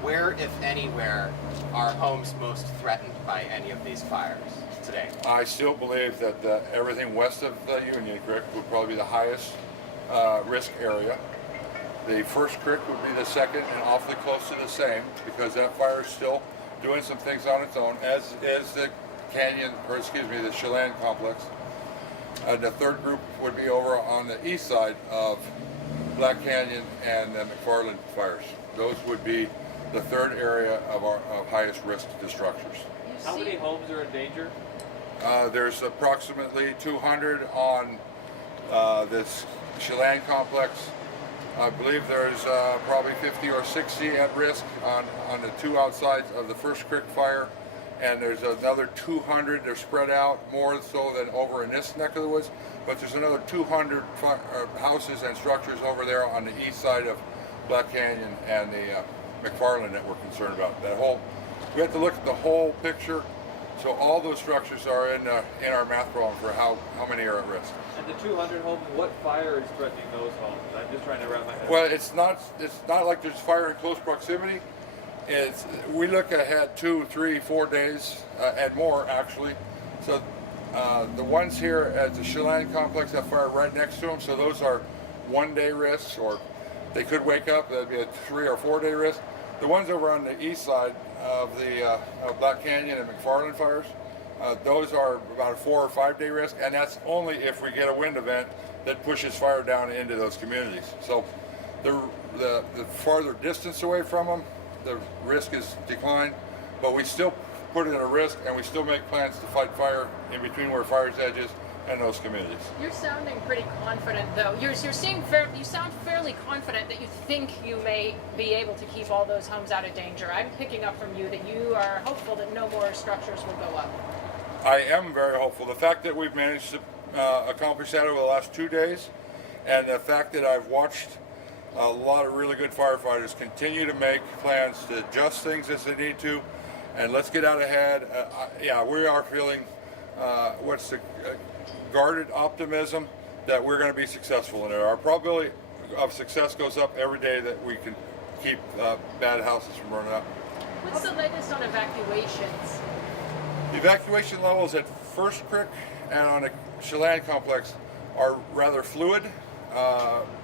Where, if anywhere, are homes most threatened by any of these fires today? I still believe that everything west of the Union Creek would probably be the highest risk area. The first creek would be the second and awfully close to the same because that fire is still doing some things on its own, as is the the Chelan complex. The third group would be over on the east side of Black Canyon and the McFarland fires. Those would be the third area of highest risk to structures. How many homes are in danger? There's approximately 200 on this Chelan complex. I believe there's probably 50 or 60 at risk on the two outsides of the first creek fire, and there's another 200. They're spread out more so than over in this neck of the woods, but there's another 200 houses and structures over there on the east side of Black Canyon and the McFarland that we're concerned about. We have to look at the whole picture. So all those structures are in our math problem for how many are at risk. And the 200 homes, what fire is threatening those homes? I'm just trying to wrap my head. Well, it's not like there's fire in close proximity. We look ahead 2, 3, 4 days and more actually. So the ones here at the Chelan complex have fire right next to them. So those are 1 day risks, or they could wake up. That'd be a 3 or 4 day risk. The ones over on the east side of the Black Canyon and McFarland fires, those are about a 4 or 5 day risk, and that's only if we get a wind event that pushes fire down into those communities. So the farther distance away from them, the risk is declined, but we still put it at a risk, and we still make plans to fight fire in between where fire's edge is and those communities. You're sounding pretty confident, though. You sound fairly confident that you think you may be able to keep all those homes out of danger. I'm picking up from you that you are hopeful that no more structures will go up. I am very hopeful. The fact that we've managed to accomplish that over the last 2 days, and the fact that I've watched a lot of really good firefighters continue to make plans to adjust things as they need to, and let's get out ahead. Yeah, we are feeling guarded optimism that we're going to be successful in it. Our probability of success goes up every day that we can keep bad houses from burning up. What's the latest on evacuations? The evacuation levels at First Creek and on the Chelan complex are rather fluid,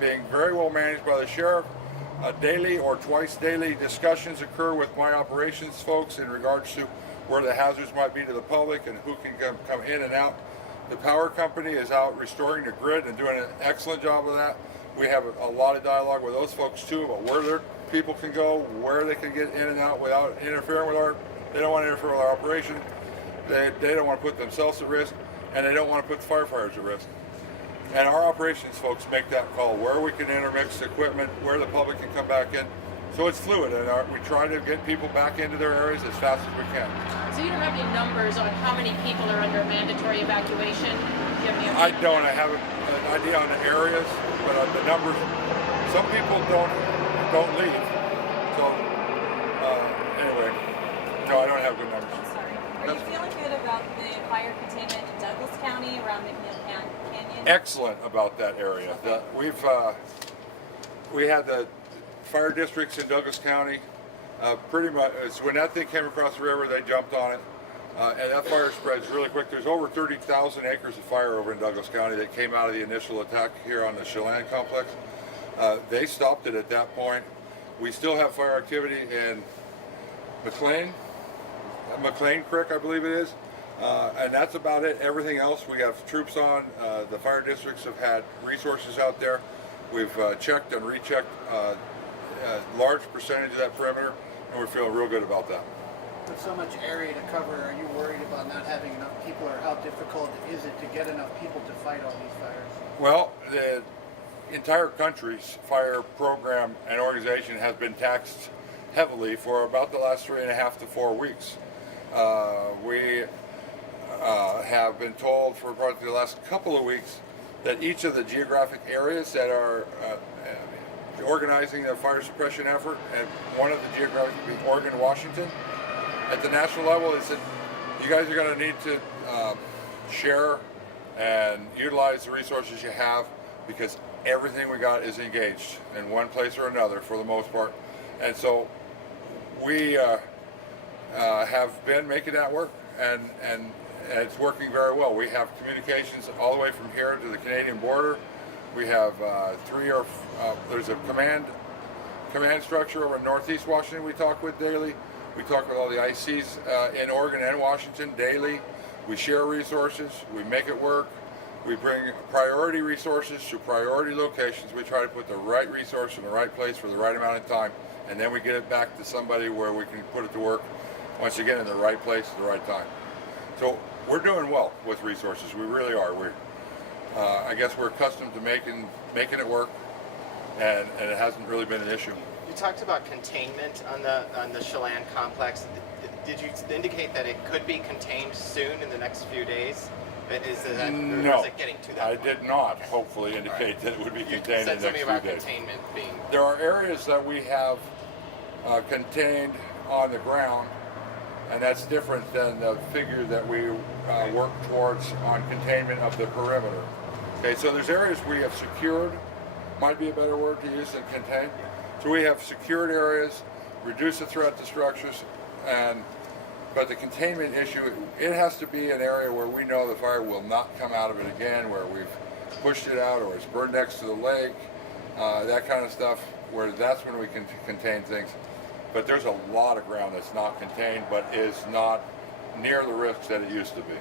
being very well managed by the sheriff. Daily or twice daily discussions occur with my operations folks in regards to where the hazards might be to the public and who can come in and out. The power company is out restoring the grid and doing an excellent job of that. We have a lot of dialogue with those folks too about where their people can go, where they can get in and out without interfering with they don't want to interfere with our operation. They don't want to put themselves at risk, and they don't want to put the firefighters at risk. And our operations folks make that call, where we can intermix equipment, where the public can come back in. So it's fluid, and we try to get people back into their areas as fast as we can. So you don't have any numbers on how many people are under mandatory evacuation? I don't. I have an idea on the areas, but on the numbers, some people don't leave. So anyway, no, I don't have good numbers. I'm sorry. Are you feeling good about the fire containment in Douglas County around McNeil Canyon? Excellent about that area. We had the fire districts in Douglas County. Pretty much, when that thing came across the river, they jumped on it, and that fire spreads really quick. There's over 30,000 acres of fire over in Douglas County that came out of the initial attack here on the Chelan complex. They stopped it at that point. We still have fire activity in McLean Creek, I believe it is, and that's about it. Everything else, we have troops on. The fire districts have had resources out there. We've checked and rechecked a large percentage of that perimeter, and we're feeling real good about that. With so much area to cover, are you worried about not having enough people, or how difficult is it to get enough people to fight all these fires? Well, the entire country's fire program and organization has been taxed heavily for about the last 3.5 to 4 weeks. We have been told for about the last couple of weeks that each of the geographic areas that are organizing the fire suppression effort, and one of the geographic being Oregon, Washington, at the national level, is that you guys are going to need to share and utilize the resources you have, because everything we got is engaged in one place or another for the most part. And so we have been making that work, and it's working very well. We have communications all the way from here to the Canadian border. We have there's a command structure over in Northeast Washington we talk with daily. We talk with all the ICs in Oregon and Washington daily. We share resources. We make it work. We bring priority resources to priority locations. We try to put the right resource in the right place for the right amount of time, and then we get it back to somebody where we can put it to work once again in the right place at the right time. So we're doing well with resources. We really are. I guess we're accustomed to making it work, and it hasn't really been an issue. You talked about containment on the Chelan complex. Did you indicate that it could be contained soon in the next few days? No, is it getting to that I point? did not hopefully indicate that it would be You contained in said the next something about few days. containment being. There are areas that we have contained on the ground, and that's different than the figure that we work towards on containment of the perimeter. Okay, so there's areas we have secured, might be a better word to use than contained. So we have secured areas, reduce the threat to structures, but the containment issue, it has to be an area where we know the fire will not come out of it again, where we've pushed it out or it's burned next to the lake, that kind of stuff, where that's when we can contain things. But there's a lot of ground that's not contained, but is not near the risks that it used to be.